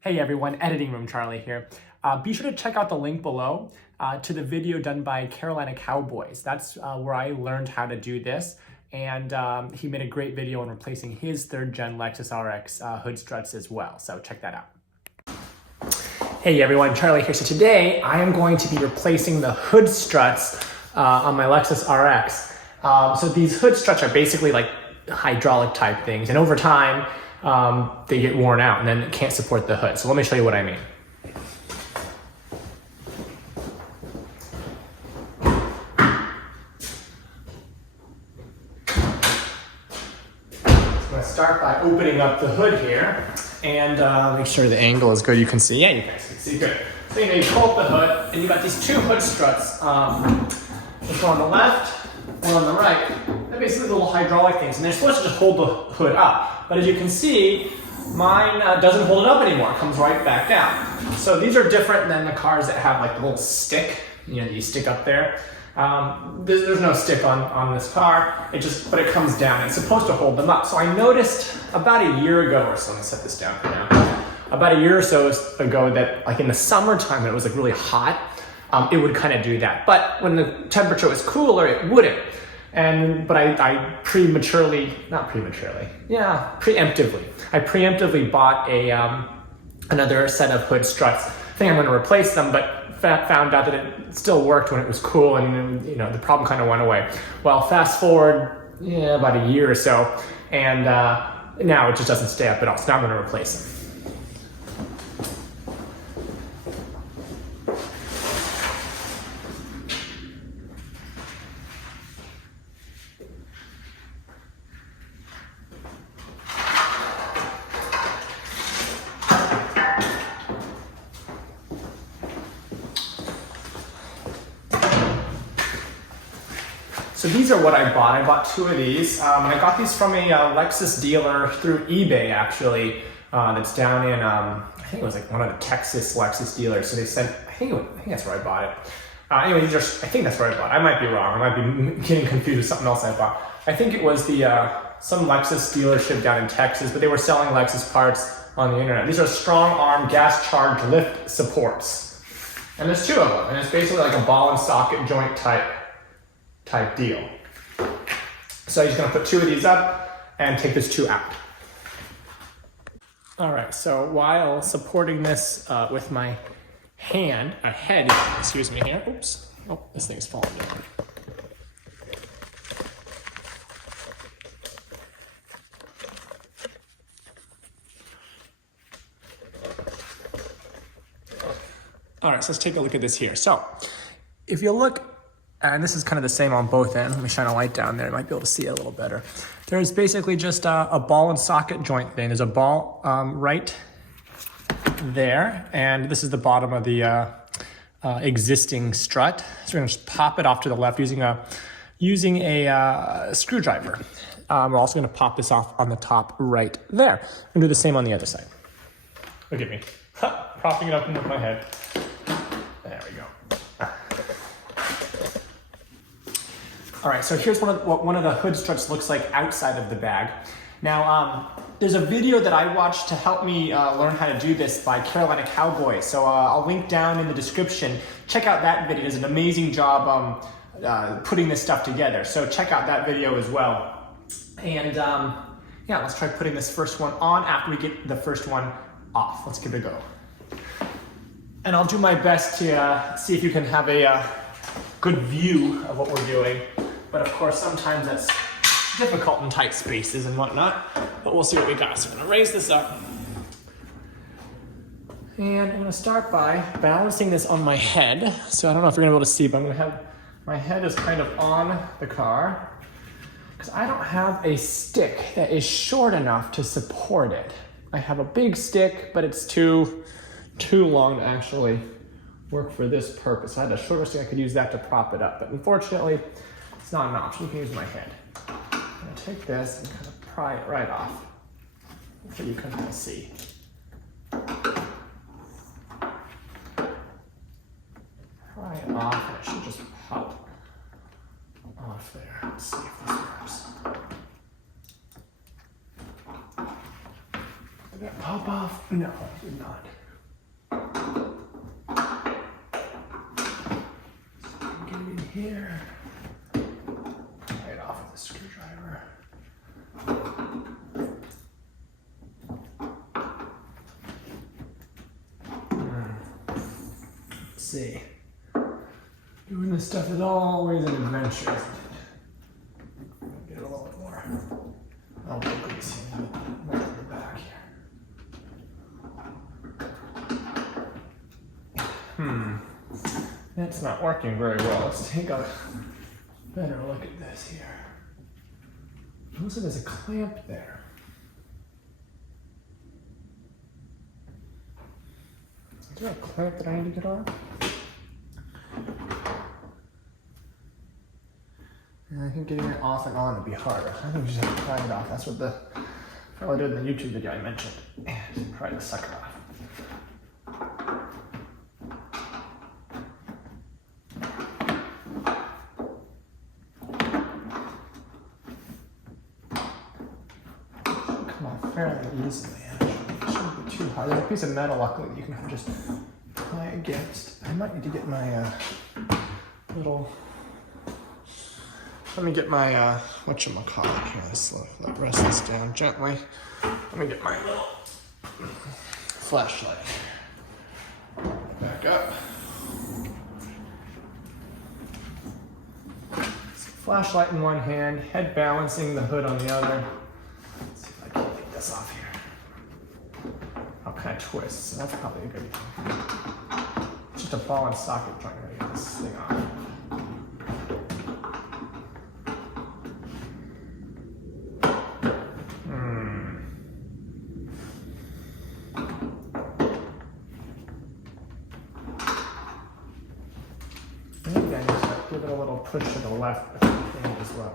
Hey everyone, Editing Room Charlie here. Be sure to check out the link below to the video done by Carolina Cowboys. That's where I learned how to do this, and he made a great video on replacing his 3rd gen Lexus RX hood struts as well, so check that out. Hey everyone, Charlie here. So today I am going to be replacing the hood struts on my Lexus RX. So these hood struts are basically like hydraulic type things, and over time they get worn out and then it can't support the hood. So let me show you what I mean. So I'm going to start by opening up the hood here and make sure the angle is good. You can see, yeah, you guys can see good. So you pull up the hood and you got these 2 hood struts. Which one on the left, one on the right. They're basically little hydraulic things, and they're supposed to just hold the hood up. But as you can see, mine doesn't hold it up anymore. It comes right back down. So these are different than the cars that have like the little stick, you stick up there. There's no stick on this car. But it comes down. It's supposed to hold them up. So I noticed about a year ago or so, let me set this down for now. About a year or so ago that like in the summertime when it was like really hot, it would kind of do that. But when the temperature was cooler, it wouldn't. But I preemptively bought another set of hood struts. I think I'm going to replace them, but found out that it still worked when it was cool, and the problem kind of went away. Well, fast forward about a year or so, and now it just doesn't stay up at all. So now I'm going to replace them. So these are what I bought. I bought 2 of these. I got these from a Lexus dealer through eBay, actually. That's down in, I think it was like one of the Texas Lexus dealers. So they sent, I think that's where I bought it. Anyway, I think that's where I bought it. I might be wrong. I might be getting confused with something else I bought. I think it was some Lexus dealership down in Texas, but they were selling Lexus parts on the internet. These are strong arm gas charged lift supports. And there's 2 of them. And it's basically like a ball and socket joint type deal. So I'm just going to put 2 of these up and take this 2 out. All right, so while supporting this with my head, excuse me here. Oops. Oh, this thing's falling down. All right, so let's take a look at this here. So if you look, and this is kind of the same on both ends. Let me shine a light down there. You might be able to see it a little better. There's basically just a ball and socket joint thing. There's a ball right there, and this is the bottom of the existing strut. So we're gonna just pop it off to the left using a screwdriver. We're also gonna pop this off on the top right there. We're gonna do the same on the other side. Look at me, propping it up with my head. There we go. All right, so here's what one of the hood struts looks like outside of the bag. Now, there's a video that I watched to help me learn how to do this by Carolina Cowboys. So I'll link down in the description. Check out that video. It does an amazing job putting this stuff together. So check out that video as well. And yeah, let's try putting this first one on after we get the first one off. Let's give it a go. And I'll do my best to see if you can have a good view of what we're doing. But of course, sometimes that's difficult in tight spaces and whatnot. But we'll see what we got. So I'm gonna raise this up. And I'm gonna start by balancing this on my head. So I don't know if you're gonna be able to see, but I'm gonna have my head is kind of on the car because I don't have a stick that is short enough to support it. I have a big stick, but it's too long to actually work for this purpose. I had a shorter stick, I could use that to prop it up, but unfortunately, it's not an option. You can use my head. I'm gonna take this and kind of pry it right off so you can kind of see. Pry it off, and it should just pop off there. Let's see if this works. Did that pop off? No, it did not. So get it in here. Pry it off with a screwdriver. Let's see. Doing this stuff is always an adventure, isn't it? Get a little bit more. I'll go grease here. More to the back here. That's not working very well. Let's take a better look at this here. Looks like there's a clamp there. Is there a clamp that I need to get on? And I think getting it off and on would be harder. I think we just have to pry it off. That's what the fellow did in the YouTube video I mentioned. And pry the sucker off. Should come off fairly easily, actually. It shouldn't be too hard. There's a piece of metal, luckily, that you can just pry against. I might need to get my little... Let me get my, whatchamacallit here. Let's rest this down gently. Let me get my little flashlight. Back up. So flashlight in one hand, head balancing the hood on the other. Let's see if I can take this off here. I'll kind of twist, so that's probably a good thing. It's just a ball and socket trying to get this thing off. Give it a little push to the left with the hand as well.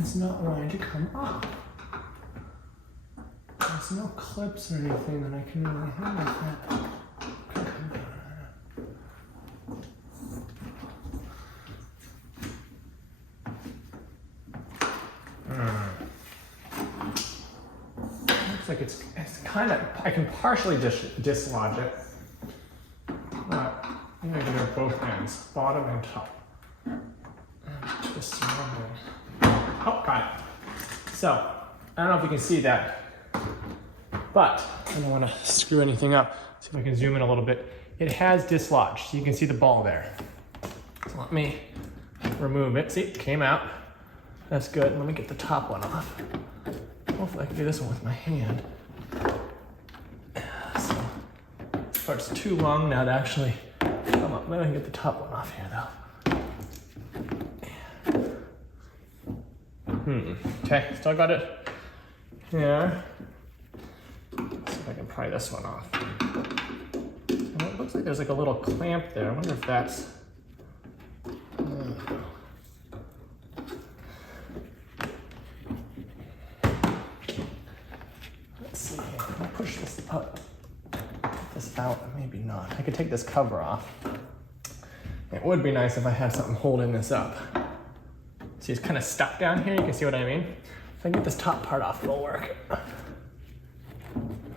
It's not wanting to come off. There's no clips or anything that I can really have like that. Looks like it's kind of, I can partially dislodge it, but I'm going to do it both ends, bottom and top. Twist around there. Oh, got it. So, I don't know if you can see that, but I don't want to screw anything up. See if I can zoom in a little bit. It has dislodged, so you can see the ball there. So let me remove it. See, it came out. That's good. Let me get the top one off. Hopefully I can do this one with my hand. So, this part's too long now to actually come up. Maybe I can get the top one off here though. Okay, still got it here. Let's see if I can pry this one off. Well, it looks like there's like a little clamp there. I wonder if that's... Let's see here. I'll push this up. Get this out, maybe not. I could take this cover off. It would be nice if I had something holding this up. See, it's kind of stuck down here. You can see what I mean? If I can get this top part off, it'll work.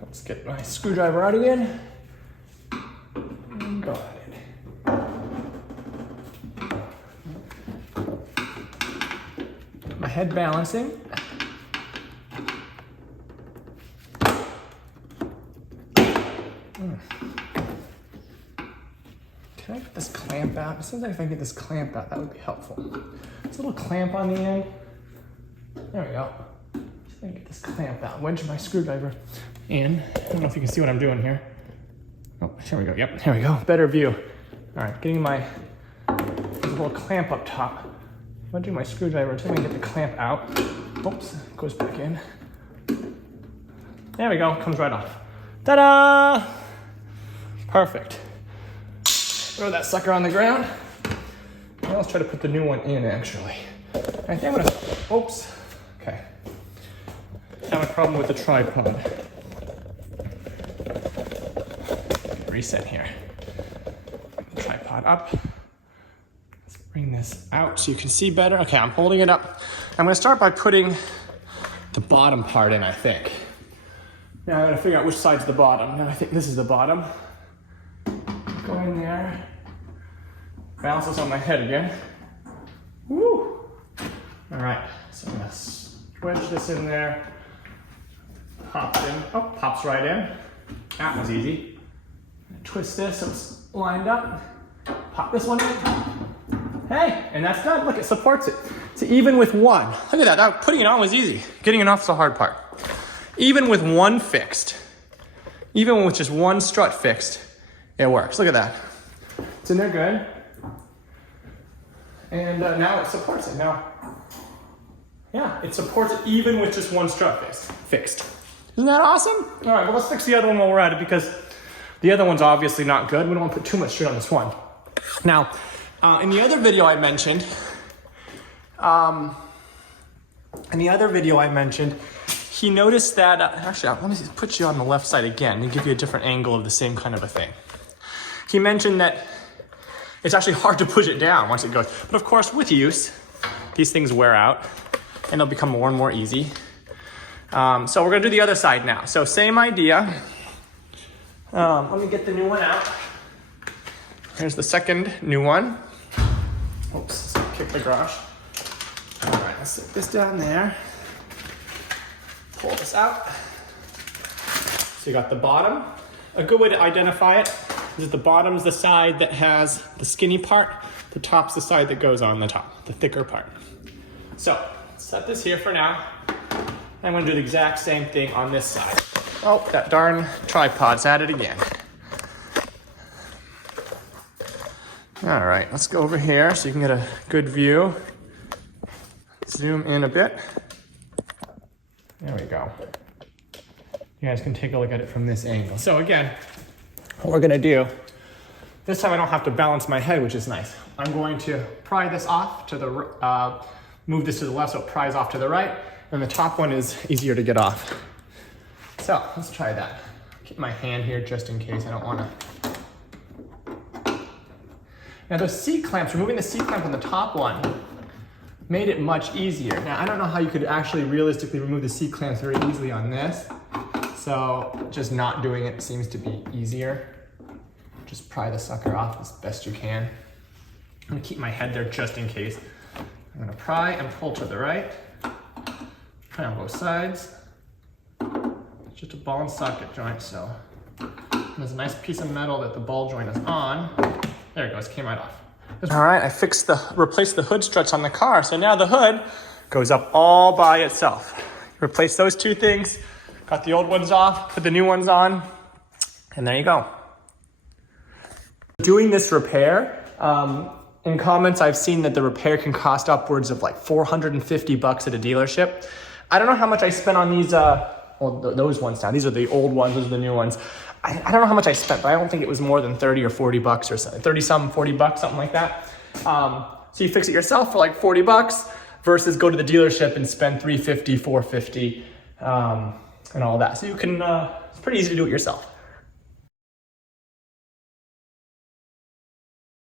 Let's get my screwdriver out again. And got it. My head balancing. Can I get this clamp out? It seems like if I get this clamp out, that would be helpful. This little clamp on the end. There we go. Just gonna get this clamp out. Wedge my screwdriver in. I don't know if you can see what I'm doing here. Oh, here we go. Yep, here we go. Better view. All right, getting my little clamp up top. Wedging my screwdriver until I can get the clamp out. Oops, goes back in. There we go. Comes right off. Ta-da! Perfect. Throw that sucker on the ground. Now let's try to put the new one in, actually. I think I'm gonna, oops, okay. I have a problem with the tripod. reset here. Tripod up. Let's bring this out so you can see better. Okay, I'm holding it up. I'm gonna start by putting the bottom part in, I think. Now I gotta figure out which side's the bottom. Now I think this is the bottom. Go in there. Balance this on my head again. Woo! All right, so I'm gonna wedge this in there. Pops in. Oh, pops right in. That was easy. Twist this so it's lined up. Pop this one in. Hey, and that's done. Look, it supports it. So even with one, look at that. Putting it on was easy. Getting it off is the hard part. Even with one fixed, even with just one strut fixed, it works. Look at that. It's in there good. And now it supports it. Now, yeah, it supports it even with just one strut fixed. Isn't that awesome? All right, well, let's fix the other one while we're at it because the other one's obviously not good. We don't want to put too much strain on this one. Now, in the other video I mentioned, he noticed that, actually, let me put you on the left side again and give you a different angle of the same kind of a thing. He mentioned that it's actually hard to push it down once it goes. But of course, with use, these things wear out and they'll become more and more easy. So we're gonna do the other side now. So same idea. Let me get the new one out. Here's the second new one. Oops, kick the garage. All right, let's set this down there. Pull this out. So you got the bottom. A good way to identify it is the bottom's the side that has the skinny part. The top's the side that goes on the top, the thicker part. So set this here for now. I'm gonna do the exact same thing on this side. Oh, that darn tripod's at it again. All right, let's go over here so you can get a good view. Zoom in a bit. There we go. You guys can take a look at it from this angle. So again, what we're gonna do, this time I don't have to balance my head, which is nice. I'm going to pry this off to the, move this to the left so it pries off to the right, and the top one is easier to get off. So let's try that. Keep my hand here just in case I don't wanna. Now those C-clamps, removing the C-clamp on the top one made it much easier. Now I don't know how you could actually realistically remove the C-clamps very easily on this. So just not doing it seems to be easier. Just pry the sucker off as best you can. I'm gonna keep my head there just in case. I'm gonna pry and pull to the right. Pry on both sides. It's just a ball and socket joint, so there's a nice piece of metal that the ball joint is on. There it goes, came right off. All right, I replaced the hood struts on the car, so now the hood goes up all by itself. Replace those two things, got the old ones off, put the new ones on, and there you go. Doing this repair, in comments I've seen that the repair can cost upwards of like $450 at a dealership. I don't know how much I spent on these, those ones now. These are the old ones, those are the new ones. I don't know how much I spent, but I don't think it was more than 30 or 40 bucks or something. 30 some, 40 bucks, something like that. So you fix it yourself for like 40 bucks versus go to the dealership and spend $350, $450, and all that. So you can, it's pretty easy to do it yourself.